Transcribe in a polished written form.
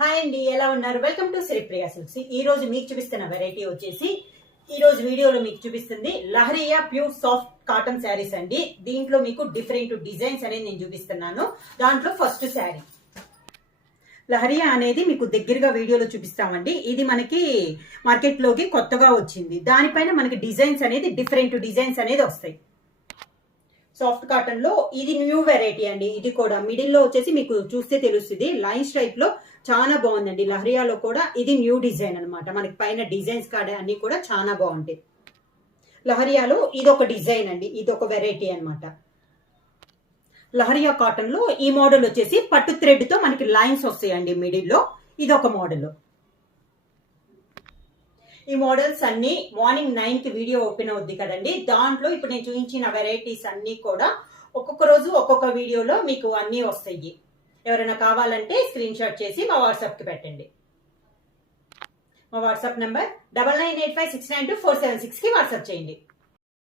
Hi అండి, ఎలా ఉన్నారు? Welcome to Sripriya silks. ఈ రోజు మీకు చూపిస్తున్న వెరైటీ వచ్చేసి ఈ రోజు వీడియోలో మీకు చూపిస్తుంది leheriya pure soft cotton saris అండి. దీంట్లో మీకు డిఫరెంట్ డిజైన్స్ అనేది నేను చూపిస్తున్నాను. దాంట్లో ఫస్ట్ శారీ లహరియా అనేది మీకు దగ్గరగా వీడియోలో చూపిస్తామండి. ఇది మనకి మార్కెట్ లోకి కొత్తగా వచ్చింది. దానిపైన మనకి డిజైన్స్ అనేది డిఫరెంట్ డిజైన్స్ అనేది వస్తాయి. సాఫ్ట్ కాటన్ లో ఇది న్యూ వెరైటీ అండి. ఇది కూడా మిడిల్ లో వచ్చేసి మీకు చూస్తే తెలుస్తుంది లైన్స్ టైప్ లో చాలా బాగుందండి. లహరియాలో కూడా ఇది న్యూ డిజైన్ అనమాట. మనకి పైన డిజైన్స్ కాడ అన్ని కూడా చాలా బాగుంటాయి. లహరియాలో ఇది ఒక డిజైన్ అండి, ఇది ఒక వెరైటీ అనమాట. లహరియా కాటన్ లో ఈ మోడల్ వచ్చేసి పట్టు థ్రెడ్ తో మనకి లైన్స్ వస్తాయండి మిడిల్ లో. ఇది ఒక మోడల్. ఈ మోడల్స్ అన్ని మార్నింగ్ 9 కి వీడియో ఓపెన్ అవుద్ది కదండి. దాంట్లో ఇప్పుడు నేను చూపించిన వెరైటీస్ అన్ని కూడా ఒక్కొక్క రోజు ఒక్కొక్క వీడియోలో మీకు అన్ని వస్తాయి. ఎవరైనా కావాలంటే స్క్రీన్ షాట్ చేసి మా వాట్సాప్ కి పెట్టండి. మా వాట్సాప్ నంబర్ 9985692476 కి వాట్సాప్ చేయండి.